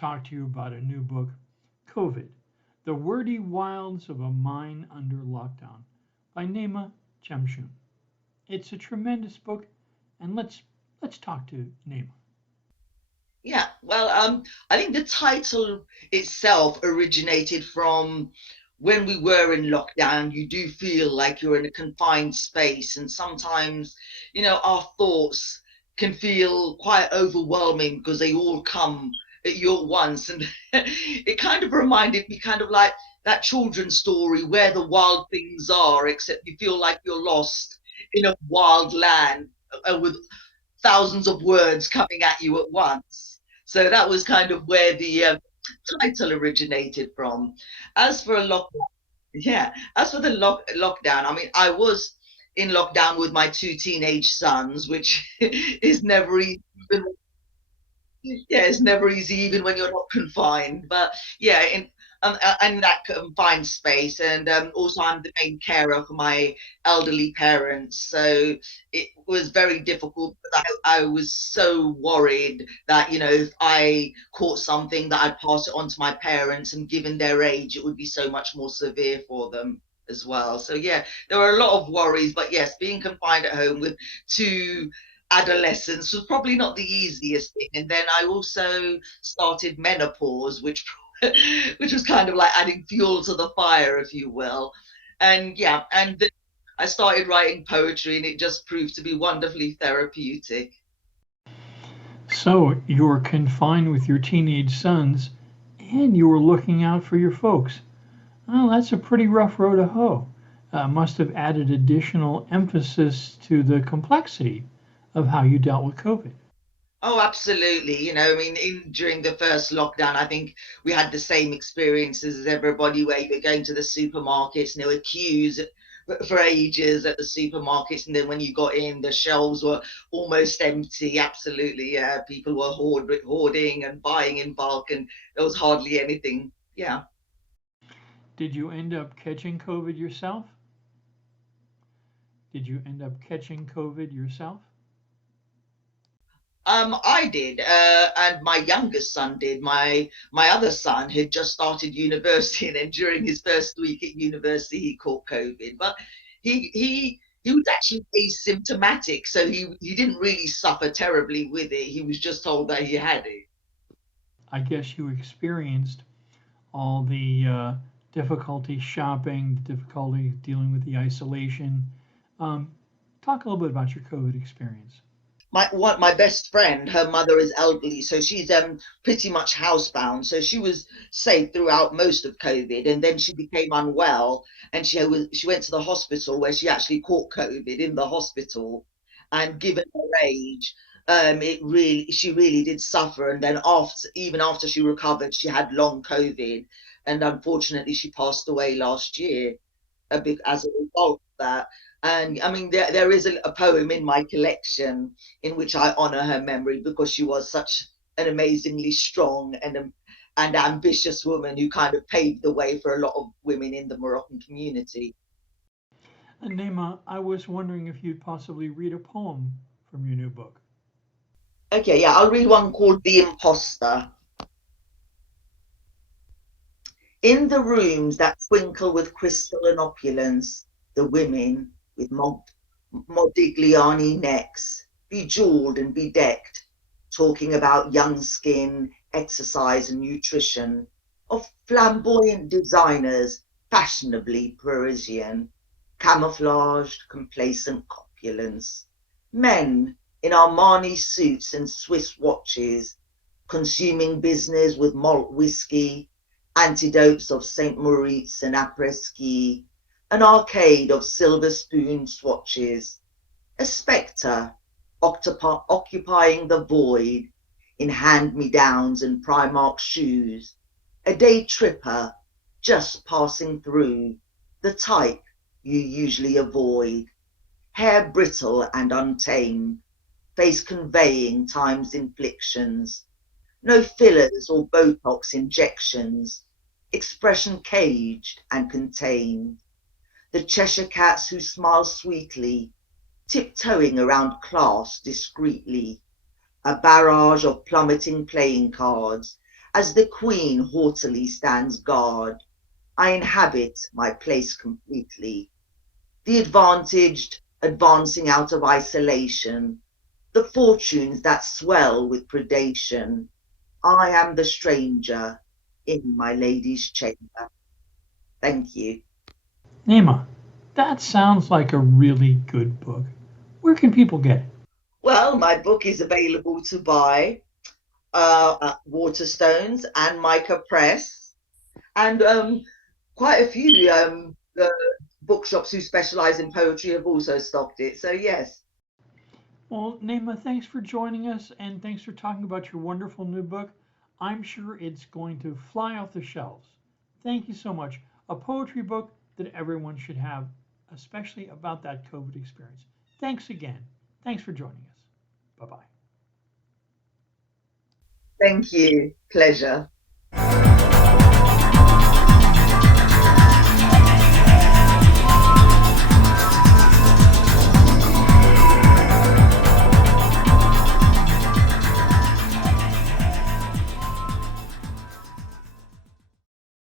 talk to you about a new book, COVID, The Wordy Wilds of a Mind Under Lockdown by Nayma Chamchoun. It's a tremendous book, and let's talk to Nayma. Yeah, well, I think the title itself originated from when we were in lockdown. You do feel like you're in a confined space, and sometimes, our thoughts can feel quite overwhelming because they all come at you at once. And it kind of reminded me, kind of like that children's story, Where the Wild Things Are, except you feel like you're lost in a wild land with thousands of words coming at you at once. So that was kind of where the title originated from. As for a lockdown, yeah, as for the lockdown, I mean, I was in lockdown with my two teenage sons, which is never easy. Yeah, it's never easy even when you're not confined. But yeah, in that confined space, and also I'm the main carer for my elderly parents, so it was very difficult. But I was so worried that if I caught something, that I'd pass it on to my parents, and given their age, it would be so much more severe for them as well. So yeah, there were a lot of worries. But yes, being confined at home with two adolescence was probably not the easiest thing. And then I also started menopause, which which was kind of like adding fuel to the fire, if you will. And yeah, and then I started writing poetry, and it just proved to be wonderfully therapeutic. So you were confined with your teenage sons, and you were looking out for your folks. Well, that's a pretty rough row to hoe. Must have added additional emphasis to the complexity of how you dealt with COVID. Oh, absolutely. I mean, during the first lockdown, I think we had the same experiences as everybody, where you were going to the supermarkets and there were queues for ages at the supermarkets. And then when you got in, the shelves were almost empty. Absolutely. Yeah. People were hoarding and buying in bulk, and there was hardly anything. Yeah. Did you end up catching COVID yourself? Did you end up catching COVID yourself? I did, and my youngest son did. My other son had just started university, and then during his first week at university, he caught COVID. But he was actually asymptomatic, so he didn't really suffer terribly with it. He was just told that he had it. I guess you experienced all the difficulty shopping, the difficulty dealing with the isolation. Um, Talk a little bit about your COVID experience. My best friend, her mother is elderly, so she's pretty much housebound. So she was safe throughout most of COVID, and then she became unwell, and she went to the hospital, where she actually caught COVID in the hospital. And given her age, she really did suffer. And then even after she recovered, she had long COVID, and unfortunately she passed away last year a bit as a result of that. And I mean, there is a poem in my collection in which I honor her memory, because she was such an amazingly strong and ambitious woman who kind of paved the way for a lot of women in the Moroccan community. And Nema, I was wondering if you'd possibly read a poem from your new book. Okay, yeah, I'll read one called The Imposter. In the rooms that twinkle with crystal and opulence, the women with Modigliani necks, bejeweled and bedecked, talking about young skin, exercise and nutrition, of flamboyant designers, fashionably Parisian, camouflaged, complacent corpulence, men in Armani suits and Swiss watches, consuming business with malt whiskey, antidotes of St. Moritz and après-ski, an arcade of silver spoon swatches, a spectre occupying the void in hand-me-downs and Primark shoes, a day tripper just passing through, the type you usually avoid, hair brittle and untamed, face conveying time's inflictions, no fillers or Botox injections, expression caged and contained. The Cheshire cats who smile sweetly, tiptoeing around class discreetly. A barrage of plummeting playing cards As the queen haughtily stands guard, I inhabit my place completely. The advantaged advancing out of isolation, the fortunes that swell with predation. I am the stranger in my lady's chamber. Thank you. Nayma, that sounds like a really good book. Where can people get it? Well, my book is available to buy at Waterstones and Micah Press, and quite a few bookshops who specialize in poetry have also stocked it. So, yes. Well, Nayma, thanks for joining us and thanks for talking about your wonderful new book. I'm sure it's going to fly off the shelves. Thank you so much. A poetry book that everyone should have, especially about that COVID experience. Thanks again. Thanks for joining us. Bye bye. Thank you. Pleasure.